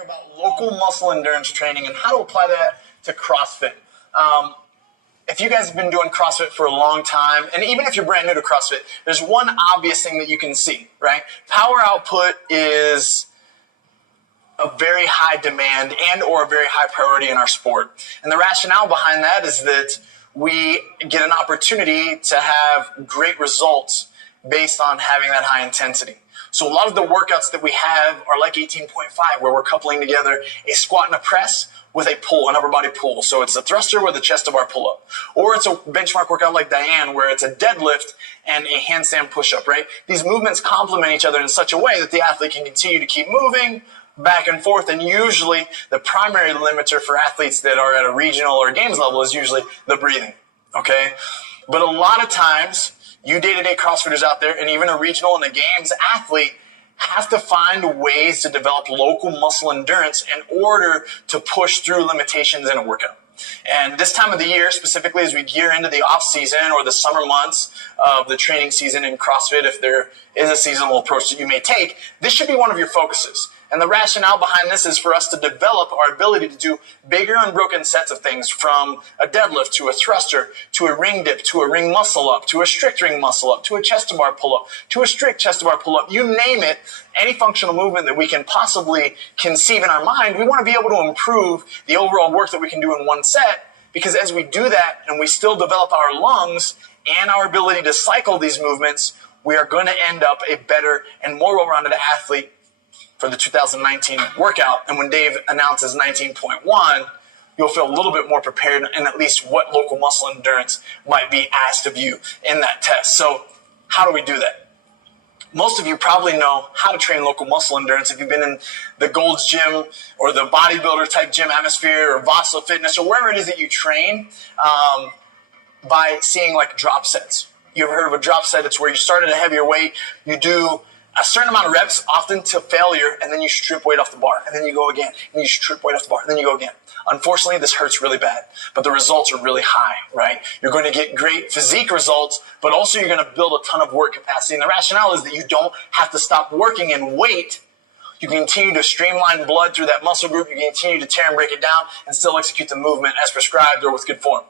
talk about local muscle endurance training and how to apply that to CrossFit. If you guys have been doing CrossFit for a long time, and even if you're brand new to CrossFit, there's one obvious thing that you can see, right? Power output is a very high demand and or a very high priority in our sport. And the rationale behind that is that we get an opportunity to have great results based on having that high intensity. So a lot of the workouts that we have are like 18.5, where we're coupling together a squat and a press with a pull, an upper body pull. So it's a thruster with a chest to bar pull up. Or it's a benchmark workout like Diane, where it's a deadlift and a handstand push up, right? These movements complement each other in such a way that the athlete can continue to keep moving back and forth. And usually the primary limiter for athletes that are at a regional or games level is usually the breathing, okay? But a lot of times, you day-to-day CrossFitters out there, and even a regional and a games athlete, have to find ways to develop local muscle endurance in order to push through limitations in a workout. And this time of the year, specifically as we gear into the off season or the summer months of the training season in CrossFit, if there is a seasonal approach that you may take, this should be one of your focuses. And the rationale behind this is for us to develop our ability to do bigger unbroken sets of things, from a deadlift to a thruster to a ring dip to a ring muscle up to a strict ring muscle up to a chest to bar pull up to a strict chest to bar pull up. You name it, any functional movement that we can possibly conceive in our mind, we want to be able to improve the overall work that we can do in one set, because as we do that and we still develop our lungs and our ability to cycle these movements, we are going to end up a better and more well-rounded athlete for the 2019 workout. And when Dave announces 19.1, you'll feel a little bit more prepared in at least what local muscle endurance might be asked of you in that test. So how do we do that? Most of you probably know how to train local muscle endurance if you've been in the Gold's Gym or the bodybuilder type gym atmosphere or Vasa Fitness or wherever it is that you train, by seeing like drop sets. You ever heard of a drop set? It's where you start at a heavier weight, you do a certain amount of reps, often to failure, and then you strip weight off the bar, and then you go again, and you strip weight off the bar, and then you go again. Unfortunately, this hurts really bad, but the results are really high, right? You're going to get great physique results, but also you're going to build a ton of work capacity. And the rationale is that you don't have to stop working and wait. You can continue to streamline blood through that muscle group. You can continue to tear and break it down and still execute the movement as prescribed or with good form.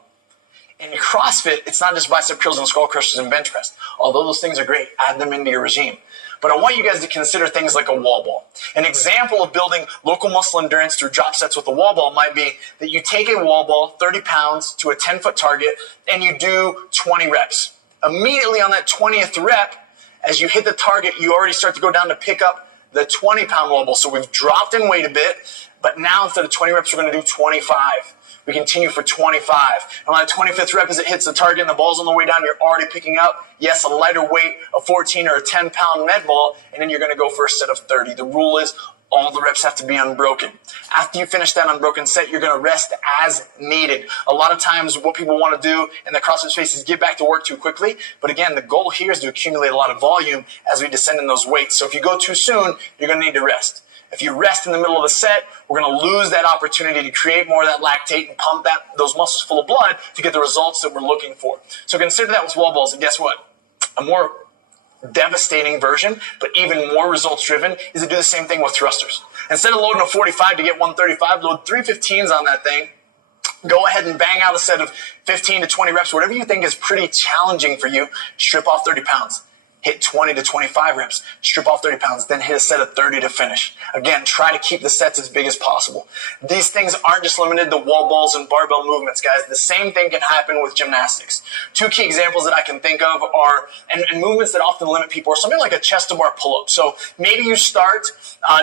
In CrossFit, it's not just bicep curls and skull crushers and bench press. Although those things are great, add them into your regime. But I want you guys to consider things like a wall ball. An example of building local muscle endurance through drop sets with a wall ball might be that you take a wall ball, 30 pounds, to a 10-foot target, and you do 20 reps. Immediately on that 20th rep, as you hit the target, you already start to go down to pick up the 20-pound wall ball. So we've dropped in weight a bit, but now instead of 20 reps, we're going to do 25. We continue for 25. And on that 25th rep, as it hits the target and the ball's on the way down, you're already picking up, yes, a lighter weight, a 14 or a 10-pound med ball, and then you're going to go for a set of 30. The rule is all the reps have to be unbroken. After you finish that unbroken set, you're going to rest as needed. A lot of times what people want to do in the CrossFit space is get back to work too quickly. But again, the goal here is to accumulate a lot of volume as we descend in those weights. So if you go too soon, you're going to need to rest. If you rest in the middle of a set, we're going to lose that opportunity to create more of that lactate and pump those muscles full of blood to get the results that we're looking for. So consider that with wall balls. And guess what? A more devastating version, but even more results driven, is to do the same thing with thrusters. Instead of loading a 45 to get 135, load 315s on that thing. Go ahead and bang out a set of 15 to 20 reps, whatever you think is pretty challenging for you. Strip off 30 pounds. Hit 20 to 25 reps, strip off 30 pounds, then hit a set of 30 to finish. Again, try to keep the sets as big as possible. These things aren't just limited to wall balls and barbell movements, guys. The same thing can happen with gymnastics. Two key examples that I can think of are, and movements that often limit people, are something like a chest to bar pull-up. So maybe you start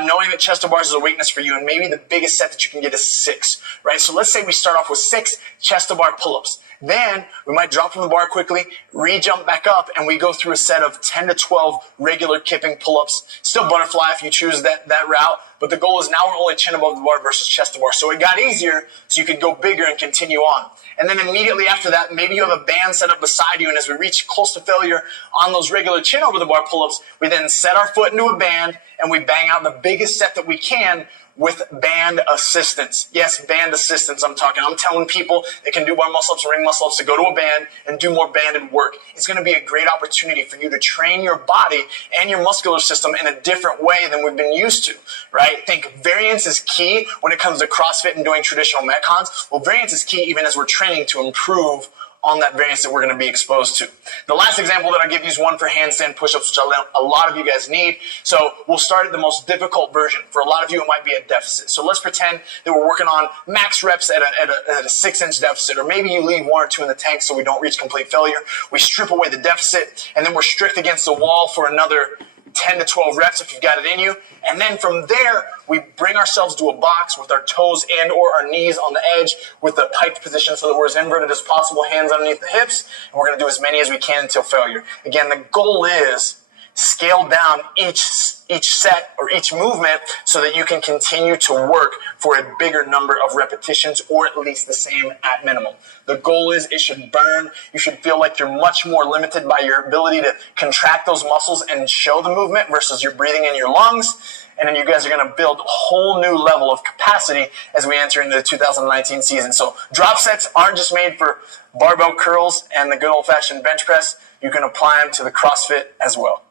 knowing that chest to bars is a weakness for you, and maybe the biggest set that you can get is 6, right? So let's say we start off with 6 chest to bar pull-ups. Then we might drop from the bar quickly, re-jump back up, and we go through a set of 10 to 12 regular kipping pull-ups. Still butterfly if you choose that route, but the goal is now we're only chin above the bar versus chest to bar. So it got easier, so you could go bigger and continue on. And then immediately after that, maybe you have a band set up beside you, and as we reach close to failure on those regular chin over the bar pull-ups, we then set our foot into a band, and we bang out the biggest set that we can with band assistance. Yes, band assistance I'm talking. I'm telling people that can do bar muscle-ups and ring muscle-ups to go to a band and do more banded work. It's going to be a great opportunity for you to train your body and your muscular system in a different way than we've been used to, right? right? Think variance is key when it comes to CrossFit and doing traditional Metcons. Well, variance is key even as we're training to improve on that variance that we're going to be exposed to. The last example that I give you is one for handstand push-ups, which a lot of you guys need. So we'll start at the most difficult version. For a lot of you, it might be a deficit. So let's pretend that we're working on max reps at a 6-inch deficit, or maybe you leave 1 or 2 in the tank so we don't reach complete failure. We strip away the deficit, and then we're strict against the wall for another 10 to 12 reps if you've got it in you. And then from there, we bring ourselves to a box with our toes and or our knees on the edge with the piped position so that we're as inverted as possible, hands underneath the hips. And we're going to do as many as we can until failure. Again, the goal is scale down each set or each movement so that you can continue to work for a bigger number of repetitions, or at least the same at minimum. The goal is it should burn. You should feel like you're much more limited by your ability to contract those muscles and show the movement versus you're breathing in your lungs. And then you guys are going to build a whole new level of capacity as we enter into the 2019 season. So drop sets aren't just made for barbell curls and the good old-fashioned bench press. You can apply them to the CrossFit as well.